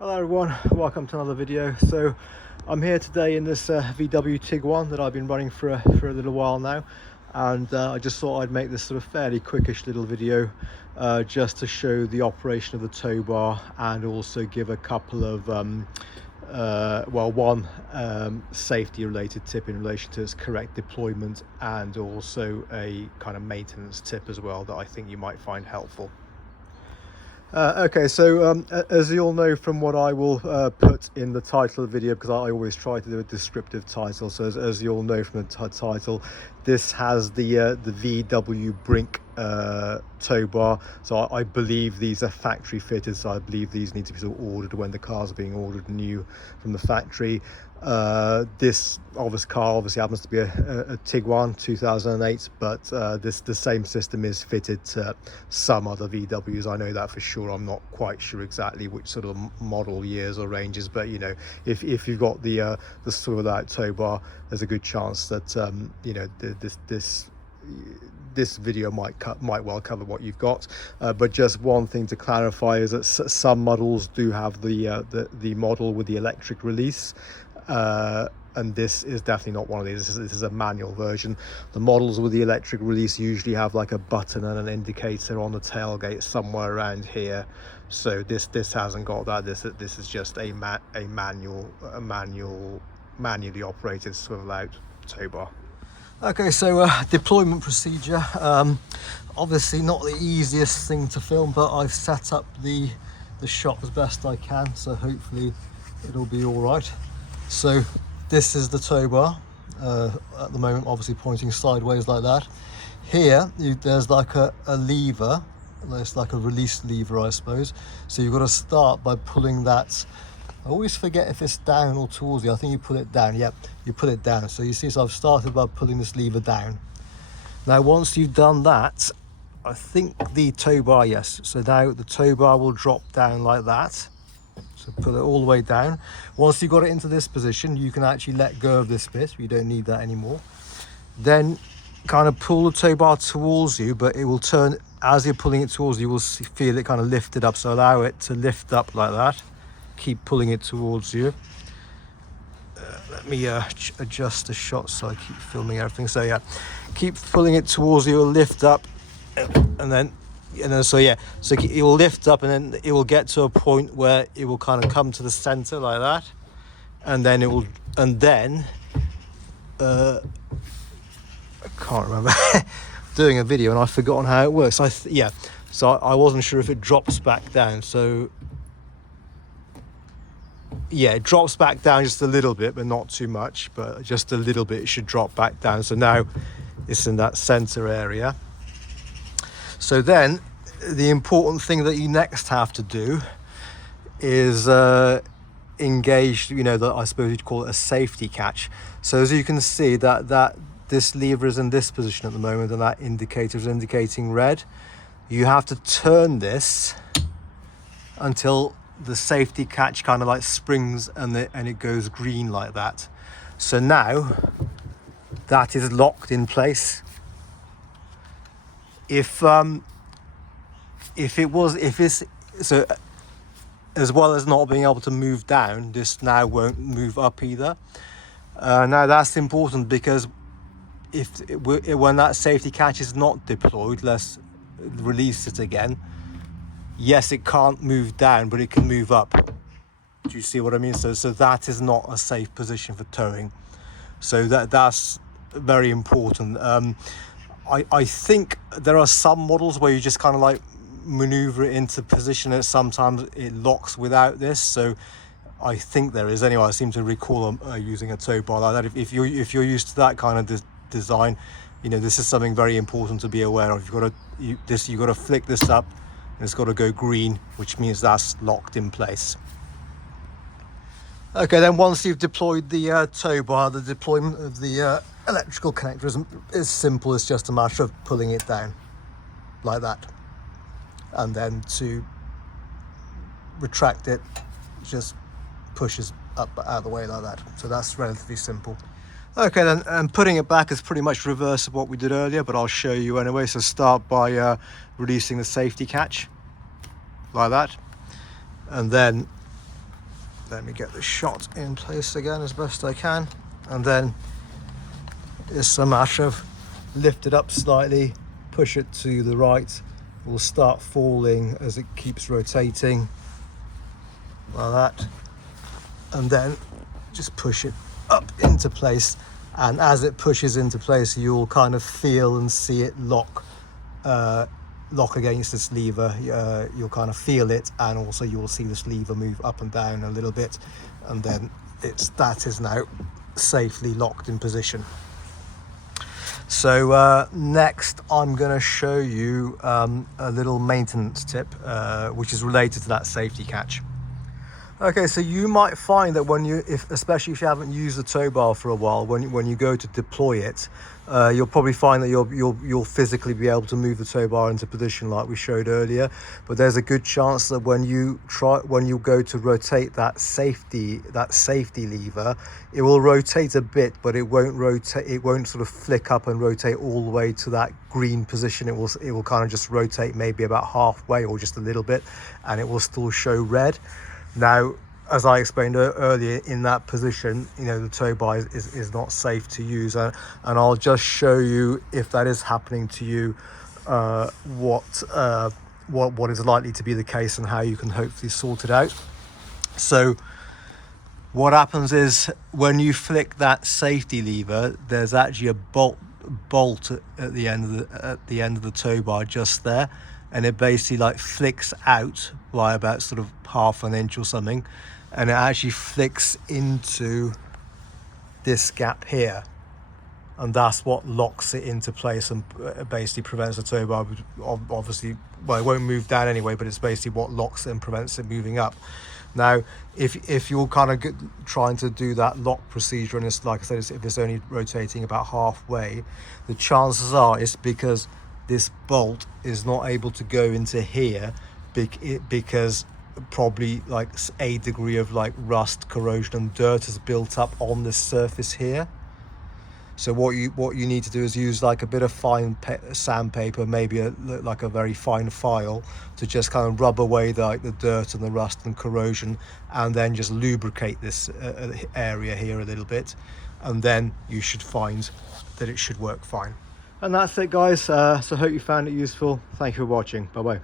Hello everyone, welcome to another video. So I'm here today in this VW Tiguan that I've been running for a little while now, and I just thought I'd make this sort of fairly quickish little video just to show the operation of the tow bar and also give a couple of one safety related tip in relation to its correct deployment, and also a kind of maintenance tip as well that I think you might find helpful. Okay, so as you all know from what I will put in the title of the video, because I always try to do a descriptive title, so as you all know from the title, this has the VW Brink tow bar. So I believe these are factory fitted, so I believe these need to be sort of ordered when the cars are being ordered new from the factory. This car obviously happens to be a Tiguan 2008, but the same system is fitted to some other VWs. I know that for sure. I'm not quite sure exactly which sort of model years or ranges, but you know, if you've got the sort of that tow bar, there's a good chance that you know, this video might well cover what you've got. But just one thing to clarify is that some models do have the model with the electric release, and this is definitely not one of these. This is a manual version. The models with the electric release usually have like a button and an indicator on the tailgate somewhere around here. So this hasn't got that. This is just a manually operated swivel out tow bar. Okay, so deployment procedure. Obviously not the easiest thing to film, but I've set up the shot as best I can, so hopefully it'll be all right. So this is the tow bar at the moment, obviously pointing sideways like that. Here there's like a lever, there's like a release lever, I suppose. So you've got to start by pulling that. I always forget if it's down or towards you. I think you pull it down. Yep, you pull it down. So you see, so I've started by pulling this lever down. Now once you've done that, I think the tow bar, yes, so now the tow bar will drop down like that. So pull it all the way down. Once you've got it into this position, you can actually let go of this bit. You don't need that anymore. Then kind of pull the tow bar towards you, but it will turn, as you're pulling it towards you, you will feel it kind of lifted up. So allow it to lift up like that. Keep pulling it towards you. Let me adjust the shot so I keep filming everything. So yeah, keep pulling it towards you, it'll lift up, and then so yeah, so it will lift up, and then it will get to a point where it will kind of come to the center like that, and then it will, and then I can't remember doing a video and I've forgotten how it works. So I wasn't sure if it drops back down. So yeah, it drops back down just a little bit, but not too much, but just a little bit. It should drop back down. So now it's in that center area. So then the important thing that you next have to do is engage, you know, that I suppose you'd call it a safety catch. So as you can see, that this lever is in this position at the moment, and that indicator is indicating red. You have to turn this until the safety catch kind of like springs and it goes green like that. So now that is locked in place. If it's so, as well as not being able to move down, this now won't move up either. Now that's important, because when that safety catch is not deployed, let's release it again. Yes, it can't move down, but it can move up. Do you see what I mean? So that is not a safe position for towing. So that's very important. I think there are some models where you just kind of like maneuver it into position, and sometimes it locks without this. So I think there is. Anyway, I seem to recall using a tow bar like that. If you're used to that kind of design, you know, this is something very important to be aware of. You've got to flick this up, and it's got to go green, which means that's locked in place. Okay, then once you've deployed the tow bar, the deployment of the electrical connector is simple. It's just a matter of pulling it down like that, and then to retract it, just pushes up out of the way like that. So that's relatively simple. Okay, then, and putting it back is pretty much reverse of what we did earlier, but I'll show you anyway. So start by releasing the safety catch like that, and then let me get the shot in place again as best I can, and then it's a matter of lift it up slightly, push it to the right, it will start falling as it keeps rotating like that, and then just push it up into place, and as it pushes into place you'll kind of feel and see it lock against this lever. You'll kind of feel it, and also you'll see this lever move up and down a little bit, and then that is now safely locked in position. So next I'm going to show you a little maintenance tip which is related to that safety catch. Okay, so you might find that especially if you haven't used the tow bar for a while, when you go to deploy it, you'll probably find that you'll physically be able to move the tow bar into position like we showed earlier. But there's a good chance that when you go to rotate that safety lever, it will rotate a bit, but it won't rotate. It won't sort of flick up and rotate all the way to that green position. It will kind of just rotate maybe about halfway or just a little bit, and it will still show red. Now, as I explained earlier, in that position, the tow bar is not safe to use, and I'll just show you, if that is happening to you, what is likely to be the case and how you can hopefully sort it out. So what happens is, when you flick that safety lever, there's actually a bolt at the end of the tow bar just there, and it basically like flicks out by about sort of half an inch or something, and it actually flicks into this gap here, and that's what locks it into place and basically prevents the tow bar, obviously, well, it won't move down anyway, but it's basically what locks it and prevents it moving up. Now, if you're kind of trying to do that lock procedure, and it's, like I said, if it's only rotating about halfway, the chances are it's because this bolt is not able to go into here because probably like a degree of like rust, corrosion and dirt has built up on this surface here. So what you need to do is use like a bit of fine sandpaper, maybe like a very fine file, to just kind of rub away the dirt and the rust and corrosion, and then just lubricate this area here a little bit, and then you should find that it should work fine. And that's it, guys. So hope you found it useful. Thank you for watching. Bye bye.